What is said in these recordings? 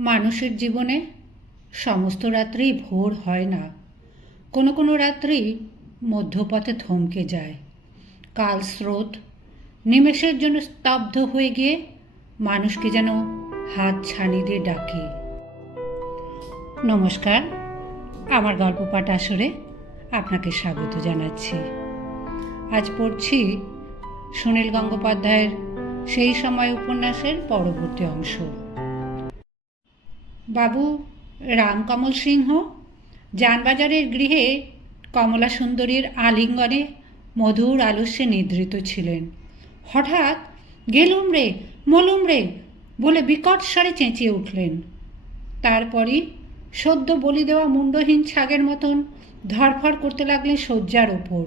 মানুষের জীবনে সমস্ত রাত্রেই ভোর হয় না। কোনো কোনো রাত্রি মধ্যপথে থমকে যায়। কাল স্রোত নিমেষের জন্য স্তব্ধ হয়ে গিয়ে মানুষকে যেন হাত ছানি দিয়ে ডাকে। নমস্কার, আমার গল্প পাঠ আসরে আপনাকে স্বাগত জানাচ্ছি। আজ পড়ছি সুনীল গঙ্গোপাধ্যায়ের সেই সময় উপন্যাসের পরবর্তী অংশ। বাবু রামকমল সিংহ। যানবাজারের গৃহে কমলা সুন্দরীর আলিঙ্গনে মধুর আলস্যে নিদ্রিত ছিলেন। হঠাৎ, গেলুম রে, মলুম রে! বলে বিকট স্বরে চেঁচিয়ে উঠলেন। তারপরই সদ্য বলি দেওয়া মুন্ডহীন ছাগের মতন ধরফর করতে লাগলেন শয্যার ওপর।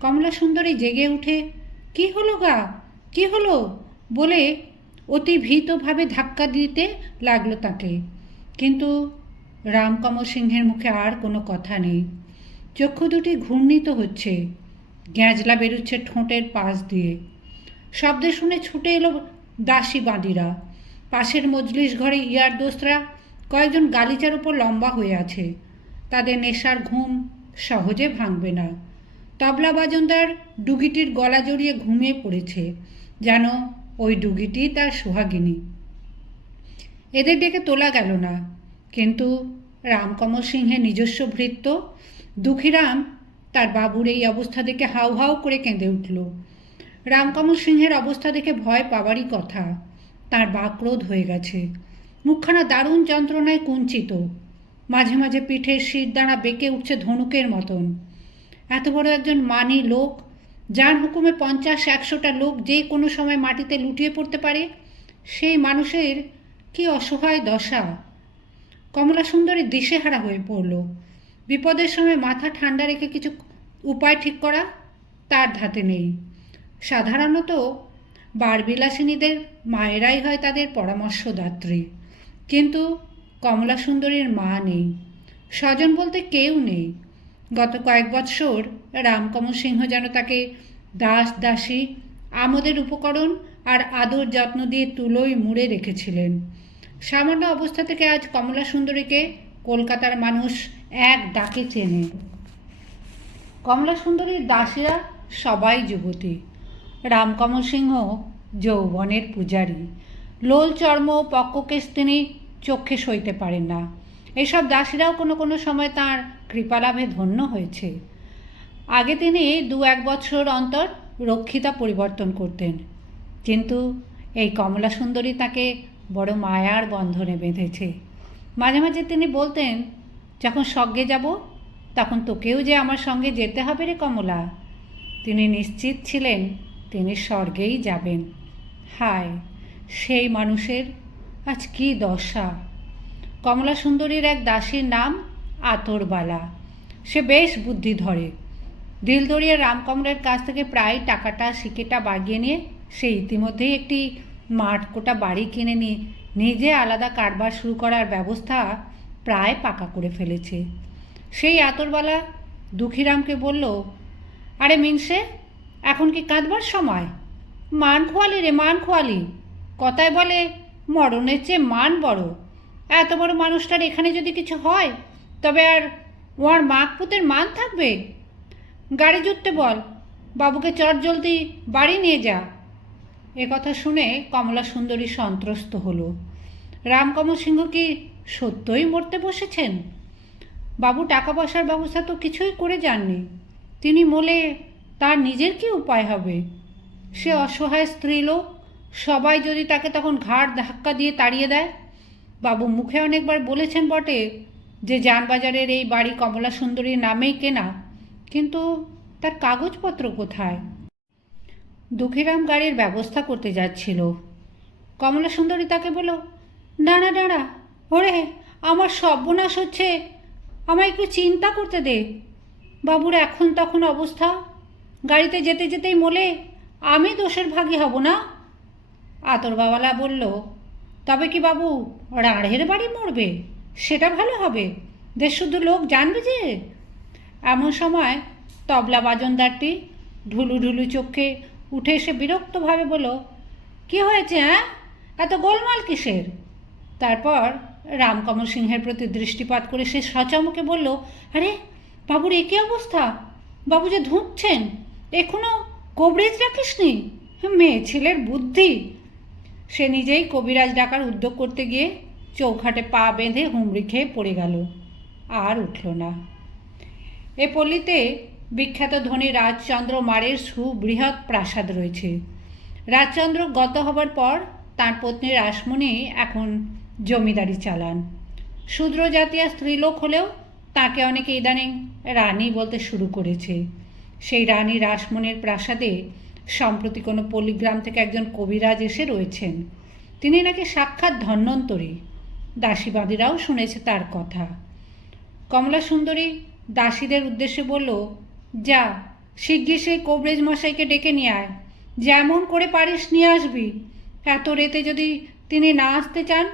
কমলা সুন্দরী জেগে উঠে, কি হলো গা? কি হলো? বলে অতি ভীতভাবে ধাক্কা দিতে লাগল তাকে। কিন্তু রামকমল সিংহের মুখে আর কোনো কথা নেই। চক্ষু দুটি ঘূর্ণিত হচ্ছে। গ্যাঁজলা বেরুচ্ছে ঠোঁটের পাশ দিয়ে। শব্দ শুনে ছুটে এলো দাসী বাঁদিরা। পাশের মজলিস ঘরে ইয়ার দোস্তরা কয়েকজন গালিচার উপর লম্বা হয়ে আছে। তাদের নেশার ঘুম সহজে ভাঙবে না। তবলা বাজনদার ডুগিটির গলা জড়িয়ে ঘুমিয়ে পড়েছে। যেন ওই ডুগিটি তার সোহাগিনী। এদের ডেকে তোলা গেল না, কিন্তু রামকমল সিংহের নিজস্ব ভৃত্য, দুঃখীরাম তার বাবুর এই অবস্থা দেখে হাউ হাউ করে কেঁদে উঠল। রামকমল সিংহের অবস্থা দেখে ভয় পাওয়ারই কথা, তার বাক্রোধ হয়ে গেছে। মুখখানা দারুণ যন্ত্রণায় কুঞ্চিত, মাঝে মাঝে পিঠের শিরদাঁড়া বেঁকে উঠছে ধনুকের মতন। এত বড় একজন মানি লোক যার হুকুমে পঞ্চাশ, একশোটা লোক যে কোনো সময় মাটিতে লুটিয়ে পড়তে পারে, সেই মানুষের কি অসহায় দশা? কমলা সুন্দরী দিশেহারা হয়ে পড়ল। বিপদের সময় মাথা ঠান্ডা রেখে কিছু উপায় ঠিক করা তার ধাতে নেই। সাধারণত বারবিলাসিনীদের মায়েরাই হয় তাদের পরামর্শদাত্রী। কিন্তু কমলা সুন্দরীর মা নেই। স্বজন বলতে কেউ নেই। গত কয়েক বৎসর রামকমল সিংহ যেন তাকে দাস দাসী, আমোদের উপকরণ আর আদর যত্ন দিয়ে তুলোই মুড়ে রেখেছিলেন। সামান্য অবস্থা থেকে আজ কমলা সুন্দরীকে কলকাতার মানুষ এক ডাকে চেনে। কমলা সুন্দরীর দাসীরা সবাই যুবতী। রামকমল সিংহ যৌবনের পূজারী। লোল চর্ম পক্ককেশ তিনি চোখে সইতে পারেন না। এসব দাসীরাও কোনো কোনো সময় তাঁর কৃপালাভে ধন্য হয়েছে। আগে তিনি দু এক বছর অন্তর রক্ষিতা পরিবর্তন করতেন। কিন্তু এই কমলা সুন্দরী তাকে বড় মায়ার বন্ধনে বেঁধেছে। মাঝে মাঝে তিনি বলতেন, যখন স্বর্গে যাব, তখন তোকেও যে আমার সঙ্গে যেতে হবে রে কমলা। তিনি নিশ্চিত ছিলেন তিনি স্বর্গেই যাবেন। হায়, সেই মানুষের আজ কি দশা! কমলা সুন্দরীর এক দাসীর নাম আতরবালা। সে বেশ বুদ্ধি ধরে। দিল দরিয়ে রামকমলের কাছ থেকে প্রায় টাকাটা শিকেটা বাগিয়ে নিয়ে, সে ইতিমধ্যেই একটি মাঠ কোটা বাড়ি কিনে নিয়ে, নিজে আলাদা কারবার শুরু করার ব্যবস্থা প্রায় পাকা করে ফেলেছে। সেই আতরবালা দুঃখীরামকে বলল, আরে মিনসে, এখন কি কাঁদবার সময়? মান খোয়ালি রে, মান খোয়ালি। কথায় বলে মরণের চেয়ে মান বড়। এত বড় মানুষটার এখানে যদি কিছু হয় তবে আর ওর মাকপুতের মান থাকবে? গাড়ি জুটতে বল। বাবুকে চট জলদি বাড়ি নিয়ে যা। এ কথা শুনে কমলা সুন্দরী সন্ত্রস্ত হলো। রামকমল সিংহ কি সত্যই মরতে বসেছেন? বাবু টাকা পয়সার ব্যবস্থা তো কিছুই করে যাননি। তিনি মলে তার নিজের কি উপায় হবে? সে অসহায় স্ত্রীলোক, সবাই যদি তাকে তখন ঘাড় ধাক্কা দিয়ে তাড়িয়ে দেয়? বাবু মুখে অনেকবার বলেছেন বটে যে যানবাজারের এই বাড়ি কমলা সুন্দরীর নামেই কেনা, কিন্তু তার কাগজপত্র কোথায়? দুঃখীরাম গাড়ির ব্যবস্থা করতে যাচ্ছিল। কমলা সুন্দরী তাকে বলল, দাঁড়া দাঁড়া, ওরে, আমার সর্বনাশ হচ্ছে। আমায় একটু চিন্তা করতে দে। বাবুর এখন তখন অবস্থা। গাড়িতে যেতে যেতেই মোলে আমি দোষের ভাগী হব না? আতরবাওয়ালা বলল, তবে কি বাবু, রাঢ়ের বাড়ি মরবে? সেটা ভালো হবে। দেশ শুধু লোক জানবে যে এমন সময় তবলা বাজনদারটি ঢুলু ঢুলু চোখে উঠে এসে বিরক্তভাবে বলল, কি হয়েছে হ্যাঁ? এত গোলমাল কিসের? তারপর রামকমল সিংহের প্রতি দৃষ্টিপাত করে সে সচমকে বলল, আরে, বাবুর একই অবস্থা? বাবু যে ধুঁকছেন, এখনও কবরেজ রাখিসনি মেয়ে ছেলের বুদ্ধি। সে নিজেই কবিরাজ ডাকার উদ্যোগ করতে গিয়ে চৌখাটে পা বেঁধে হুমড়ি খেয়ে পড়ে গেল, আর উঠল না। এ পল্লীতে বিখ্যাত ধনী রাজচন্দ্র মারের সুবৃহৎ প্রাসাদ রয়েছে। রাজচন্দ্র গত হবার পর তার পত্নী রাসমণি এখন জমিদারি চালান। শূদ্র জাতীয় স্ত্রীলোক হলেও তাকে অনেকে ইদানিং রানী বলতে শুরু করেছে। সেই রানী রাসমণির প্রাসাদে সম্প্রতি কোনো পল্লীগ্রাম থেকে একজন কবিরাজ এসে রয়েছেন। তিনি নাকি সাক্ষাৎ ধন্বন্তরী। দাসীবাদীরাও শুনেছে তার কথা। কমলা সুন্দরী দাসীদের উদ্দেশ্যে বলল, যা, শিগগির সেই কবরেজ মশাইকে ডেকে নিয়ে আয়। যেমন করে পারিস নিয়ে আসবি। এত রেতে যদি তিনি না আসতে চান,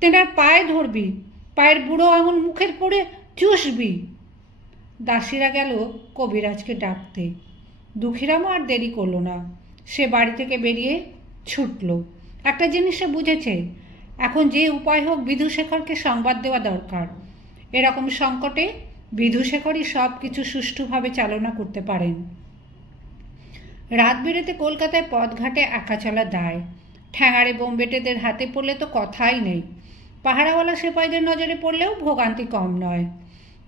তেনার পায়ে ধরবি। পায়ের বুড়ো আঙুল মুখের পড়ে চুষবি। দাসীরা গেল কবিরাজকে ডাকতে। দুঃখীরামও আর দেরি করল না। সে বাড়ি থেকে বেরিয়ে ছুটল। একটা জিনিস সে বুঝেছে এখন যে উপায় হোক বিধুশেখরকে সংবাদ দেওয়া দরকার। এরকম সংকটে বিধুশেখরই সব কিছু সুষ্ঠুভাবে চালনা করতে পারেন। রাত বেড়েতে কলকাতায় পথঘাটে একা চলা দায়। ঠ্যাঙাড়ে বোম্বেটেদের হাতে পড়লে তো কথাই নেই। পাহারাওয়ালা সেপাইদের নজরে পড়লেও ভোগান্তি কম নয়।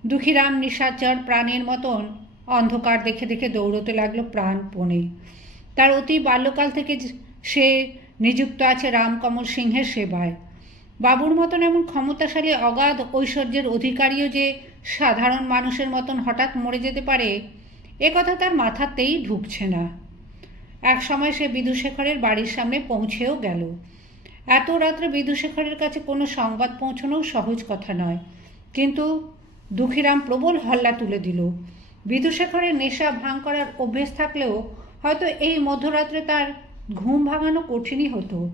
দুঃখীরাম নিশাচর প্রাণীর মতন অন্ধকার দেখে দেখে দৌড়তে লাগল প্রাণপণে। তার অতি বাল্যকাল থেকে সে নিযুক্ত আছে রামকমল সিংহের সেবায়। বাবুর মতন এমন ক্ষমতাশালী, অগাধ ঐশ্বর্যের অধিকারীও যে সাধারণ মানুষের মতন হঠাৎ মরে যেতে পারে, এ কথা তার মাথাতেই ঢুকছে না। এক সময় সে বিধুশেখরের বাড়ির সামনে পৌঁছেও গেল। এত রাত্রে বিধুশেখরের কাছে কোনো সংবাদ পৌঁছানোও সহজ কথা নয়। কিন্তু দুঃখীরাম প্রবল হল্লা তুলে দিল। বিধুশেখরের নেশা ভাঙ করার অভ্যেস থাকলেও হয়তো এই মধ্যরাত্রে তার ঘুম ভাঙানো কঠিনই হতো।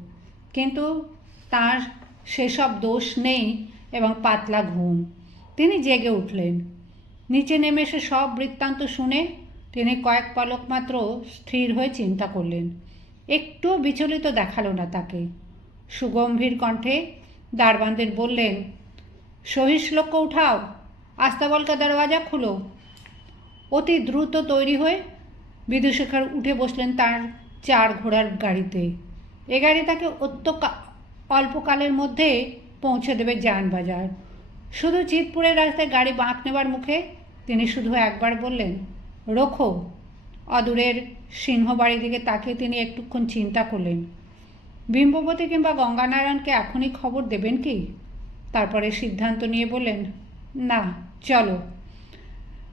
কিন্তু তার সেসব দোষ নেই এবং পাতলা ঘুম। তিনি জেগে উঠলেন। নিচে নেমে এসে সব বৃত্তান্ত শুনে তিনি কয়েক পলক মাত্র স্থির হয়ে চিন্তা করলেন। একটুও বিচলিত দেখাল না তাকে। সুগম্ভীর কণ্ঠে দারবানদের বললেন সহিষ্লক্য উঠাও। আস্তাবলকা দরওয়াজা খুলো। অতি দ্রুত তৈরি হয়ে বিদুশেখর উঠে বসলেন তার চার ঘোড়ার গাড়িতে। এ গাড়ি তাকে অত্য অল্পকালের মধ্যে পৌঁছে দেবে যানবাজার। শুধু চিতপুরের রাস্তায় গাড়ি বাঁক নেবার মুখে তিনি শুধু একবার বললেন, রোখো। অদূরের সিংহবাড়ির দিকে তাকিয়ে তিনি একটুক্ষণ চিন্তা করলেন। বিম্ববতী কিংবা গঙ্গানারায়ণকে এখনই খবর দেবেন কি? তারপরে সিদ্ধান্ত নিয়ে বললেন, না, চলো।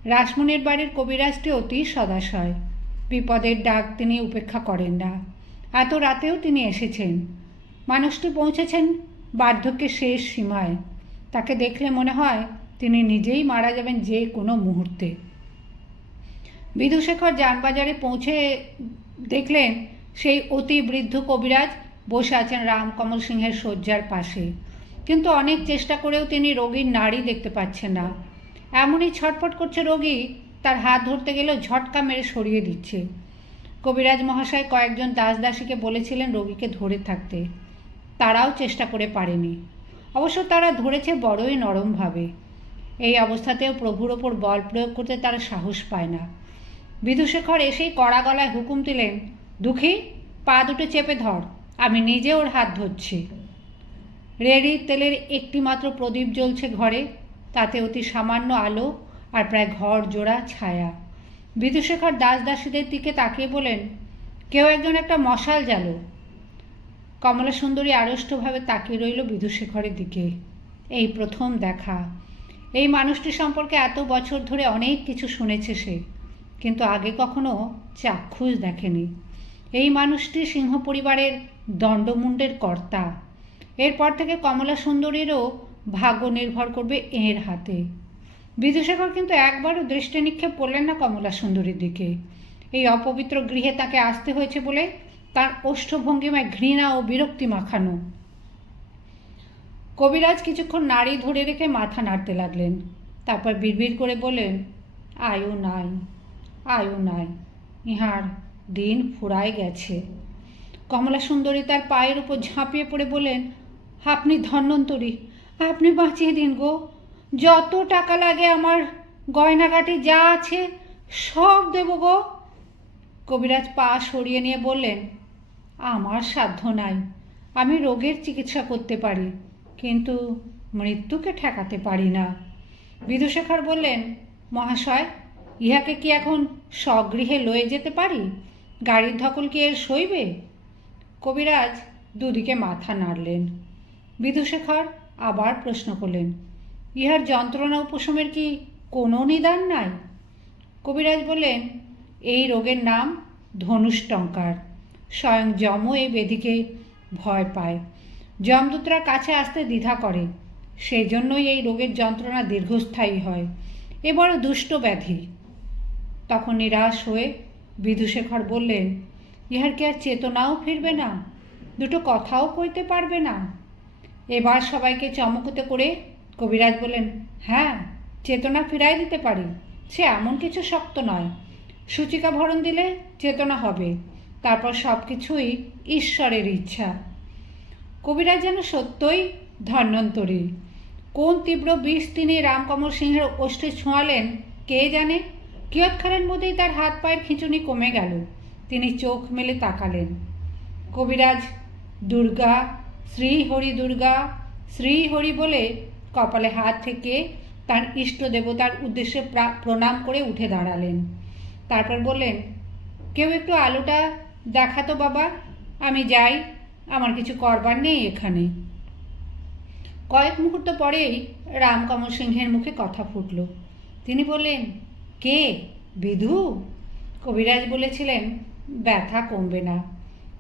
রাসমণির বাড়ির কবিরাজটি অতি সদাশয়। বিপদের ডাক তিনি উপেক্ষা করেন না। এত রাতেও তিনি এসেছেন। মানুষটি পৌঁছেছেন বার্ধক্যের শেষ সীমায়। তাকে দেখলে মনে হয় তিনি নিজেই মারা যাবেন যে কোনো মুহূর্তে। বিধুশেখর যানবাজারে পৌঁছে দেখলেন সেই অতি বৃদ্ধ কবিরাজ বসে আছেন রামকমল সিংহের শয্যার পাশে। কিন্তু অনেক চেষ্টা করেও তিনি রোগীর নাড়ি দেখতে পাচ্ছেন না। এমনই ছটফট করছে রোগী তার হাত ধরতে গেলেও ঝটকা মেরে সরিয়ে দিচ্ছে। কবিরাজ মহাশয় কয়েকজন দাস দাসীকে বলেছিলেন রোগীকে ধরে থাকতে। তারাও চেষ্টা করে পারেনি। অবশ্য তারা ধরেছে বড়ই নরমভাবে। এই অবস্থাতেও প্রভুর ওপর বল প্রয়োগ করতে তারা সাহস পায় না। বিধুশেখর এসেই কড়া গলায় হুকুম দিলেন, দুঃখী, পা দুটো চেপে ধর, আমি নিজে ওর হাত ধরছি। রেড়ির তেলের একটি মাত্র প্রদীপ জ্বলছে ঘরে, তাতে অতি সামান্য আলো আর প্রায় ঘর জোড়া ছায়া। বিদুশেখর দাস দাসীদের দিকে তাকিয়ে বলেন কেউ একজন একটা মশাল জ্বালো কমলা সুন্দরী আড়ষ্টভাবে তাকিয়ে রইল বিধুশেখরের দিকে। এই প্রথম দেখা। এই মানুষটি সম্পর্কে এত বছর ধরে অনেক কিছু শুনেছে সে, কিন্তু আগে কখনো চাক্ষুষ দেখেনি। এই মানুষটি সিংহ পরিবারের দণ্ডমুণ্ডের কর্তা। এরপর থেকে কমলা সুন্দরীরও ভাগ্য নির্ভর করবে এর হাতে। বিদুশেখর কিন্তু একবারও দৃষ্টি নিক্ষেপ করলেন না কমলা সুন্দরীর দিকে। এই অপবিত্র গৃহে তাকে আসতে হয়েছে বলে তার ওষ্ঠভঙ্গিমায় ঘৃণা ও বিরক্তি মাখানো। কবিরাজ কিছুক্ষণ নাড়ি ধরে রেখে মাথা নাড়তে লাগলেন। তারপর বিড়বিড় করে বললেন, আয়ু নাই আয়ু নাই, ইহার দিন ফুরায় গেছে। কমলা সুন্দরী তার পায়ের উপর ঝাঁপিয়ে পড়ে বলেন আপনি ধন্বন্তরী, আপনি বাঁচিয়ে দিন গো যত টাকা লাগে আমার গয়নাগাটি যা আছে সব দেব গো। কবিরাজ পা সরিয়ে নিয়ে বললেন, আমার সাধ্য নাই, আমি রোগের চিকিৎসা করতে পারি, কিন্তু মৃত্যুকে ঠেকাতে পারি না। বিদুশেখর বললেন, মহাশয়, ইহাকে কি এখন স্বগৃহে লয়ে যেতে পারি? গাড়ির ধকল কি এর সইবে? কবিরাজ দুদিকে মাথা নাড়লেন। বিদুশেখর আবার প্রশ্ন করলেন ইহার যন্ত্রণা উপশমের কি কোনো নিদান নাই? কবিরাজ বললেন, এই রোগের নাম ধনুষ্টঙ্কার। স্বয়ং যম এই বেদিকে ভয় পায়। যমদূতরা কাছে আসতে দ্বিধা করে। সেই জন্যই এই রোগের যন্ত্রণা দীর্ঘস্থায়ী হয়। এ বড় দুষ্ট ব্যাধি। তখন নিরাশ হয়ে বিধুশেখর বললেন, ইহার কি আর চেতনাও ফিরবে না? দুটো কথাও কইতে পারবে না? এবার সবাইকে চমকতে করে কবিরাজ বলেন হ্যাঁ চেতনা ফিরাই দিতে পারি, সে এমন কিছু শক্ত নয়। সূচিকা ভরণ দিলে চেতনা হবে, তারপর সব কিছুই ঈশ্বরের ইচ্ছা। কবিরাজ যেন সত্যই ধন্বন্তরী। কোন তীব্র বিষ তিনি রামকমল সিংহের ওষ্ঠে ছোঁয়ালেন, কে জানে? কিয়ৎক্ষণের মধ্যেই তার হাত পায়ের খিঁচুনি কমে গেল, তিনি চোখ মেলে তাকালেন। কবিরাজ, দুর্গা শ্রী হরি দুর্গা শ্রী হরি বলে কপালে হাত থেকে তার ইষ্ট দেবতার উদ্দেশ্যে প্রা- প্রণাম করে উঠে দাঁড়ালেন। তারপর বললেন, কেউ একটু আলোটা দেখাতো বাবা, আমি যাই, আমার কিছু করবার নেই এখানে। কয়েক মুহূর্ত পরেই রামকমল সিংহের মুখে কথা ফুটল। তিনি বললেন, কে? বিধু? কবিরাজ বলেছিলেন, ব্যথা কমবে না।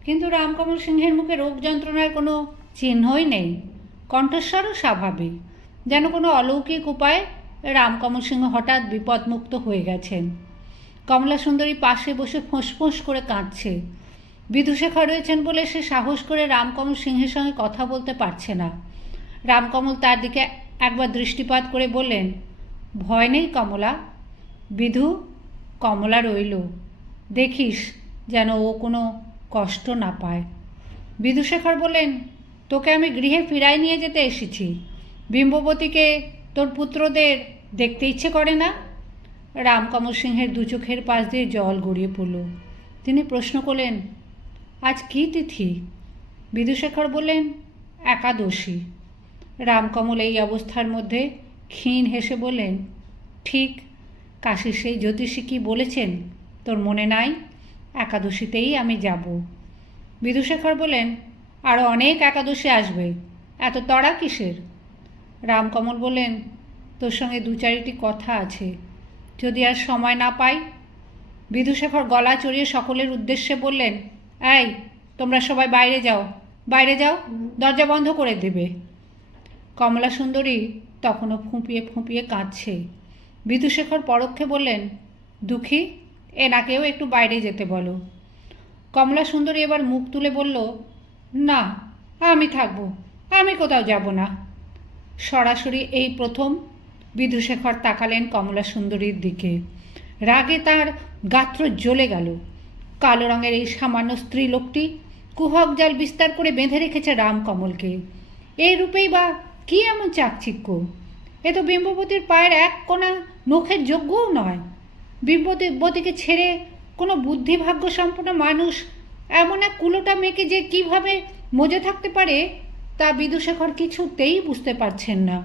কিন্তু রামকমল সিংহের মুখে রোগ যন্ত্রণার কোনো চিহ্নই নেই। কণ্ঠস্বরও স্বাভাবিক। যেন কোনো অলৌকিক উপায়ে রামকমল সিংহ হঠাৎ বিপদমুক্ত হয়ে গেছেন। কমলা সুন্দরী পাশে বসে ফোঁস করে কাঁদছে। বিধুশেখর রয়েছেন বলে সে সাহস করে রামকমল সিংহের সঙ্গে কথা বলতে পারছে না। রামকমল তার দিকে একবার দৃষ্টিপাত করে বললেন, ভয় নেই কমলা। বিধু, কমলা রইল। দেখিস যেন ও কোনো কষ্ট না পায়। বিধুশেখর বললেন, তোকে আমি গৃহে ফিরাই নিয়ে যেতে এসেছি। বিম্ববতীকে তোর পুত্রদের দেখতে ইচ্ছে করে না? রামকমল সিংহের দু চোখের পাশ দিয়ে জল গড়িয়ে পড়ল। তিনি প্রশ্ন করলেন, আজ কী তিথি? বিদুশেখর বললেন, একাদশী। রামকমল এই অবস্থার মধ্যে ক্ষীণ হেসে বললেন, ঠিক কাশীর সেই জ্যোতিষী কি বলেছেন? তোর মনে নাই? একাদশীতেই আমি যাব। বিদুশেখর বলেন আরও অনেক একাদশী আসবে। এত তড়া কিসের? রামকমল বললেন, তোর সঙ্গে দু চারিটি কথা আছে। যদি আর সময় না পাই? বিধুশেখর গলা চড়িয়ে সকলের উদ্দেশ্যে বললেন, এই, তোমরা সবাই বাইরে যাও বাইরে যাও, দরজা বন্ধ করে দেবে। কমলা সুন্দরী তখনও ফুঁপিয়ে ফুঁপিয়ে কাঁদছে। বিধুশেখর পরোক্ষে বললেন, দুঃখী, এনাকেও একটু বাইরে যেতে বলো। কমলা সুন্দরী এবার মুখ তুলে বলল, না, আমি থাকব, আমি কোথাও যাব না। সরাসরি এই প্রথম বিধুশেখর তাকালেন কমলা সুন্দরীর দিকে। রাগে তার গাত্র জ্বলে গেল। কালো রঙের এই সামান্য স্ত্রী লোকটি কুহক জাল বিস্তার করে বেঁধে রেখেছে রামকমলকে এই রূপেই বা কি এমন চাকচিক্য? এ তো বিম্ববতীর পায়ের এক কোনা নখের যোগ্যও নয়। বিম্ববতীকে ছেড়ে কোনো বুদ্ধিভাগ্য সম্পন্ন মানুষ এমন এক কুলোটা মেয়েকে যে কীভাবে মজে থাকতে পারে তা বিদুশেখর কিছুতেই বুঝতে পারছেন না।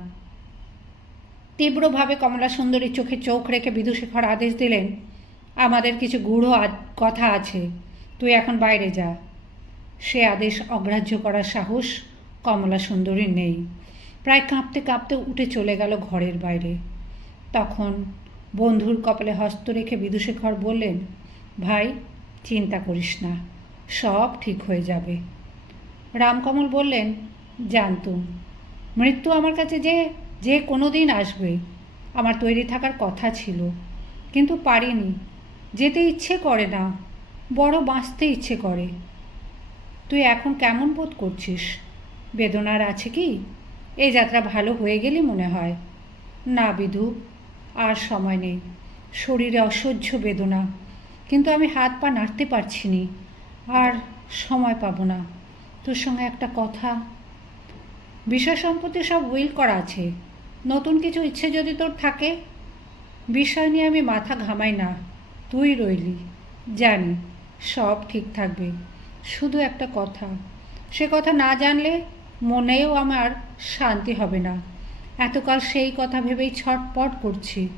তীব্রভাবে কমলা সুন্দরীর চোখে চোখ রেখে বিদুশেখর আদেশ দিলেন, আমাদের কিছু গূঢ় কথা আছে, তুই এখন বাইরে যা। সে আদেশ অগ্রাহ্য করার সাহস কমলা সুন্দরীর নেই। প্রায় কাঁপতে কাঁপতে উঠে চলে গেল ঘরের বাইরে। তখন বন্ধুর কপালে হস্ত রেখে বিদুশেখর বললেন, ভাই, চিন্তা করিস না, সব ঠিক হয়ে যাবে। রামকমল বললেন জানতুম। মৃত্যু আমার কাছে যে যে কোনো দিন আসবে, আমার তৈরি থাকার কথা ছিল। কিন্তু পারিনি। যেতে ইচ্ছে করে না, বড় বাঁচতে ইচ্ছে করে। তুই এখন কেমন বোধ করছিস? বেদনার আছে কি? এই যাত্রা ভালো হয়ে গেলে মনে হয়? না বিধু, আর সময় নেই। শরীরে অসহ্য বেদনা, কিন্তু আমি হাত পা নাড়তে পারছি নি। আর সময় পাবো না। তোর সঙ্গে একটা কথা বিষয় সম্পত্তি সব উইল করা আছে। নতুন কিছু ইচ্ছে যদি তোর থাকে, বিষয় নিয়ে আমি মাথা ঘামাই না। তুই রইলি, জানি, সব ঠিক থাকবে। শুধু একটা কথা, সে কথা না জানলে মনেও আমার শান্তি হবে না। এতকাল সেই কথা ভেবেই ছটপট করছি।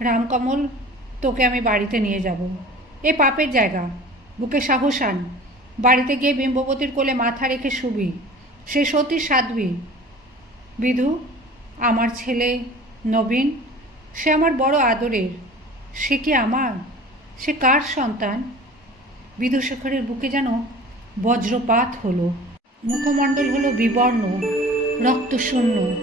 রামকমল, তোকে আমি বাড়িতে নিয়ে যাব। এ পাপের জায়গা, বুকে সাহস আন। বাড়িতে গিয়ে বিম্ববতীর কোলে মাথা রেখে শুবি। সে সতী সাধ্বী। বিধু, আমার ছেলে নবীন, সে আমার বড় আদরের। সে কি আমার? সে কার সন্তান? বিধুশেখরের বুকে যেন বজ্রপাত হলো। মুখমণ্ডল হলো বিবর্ণ, রক্তশূন্য।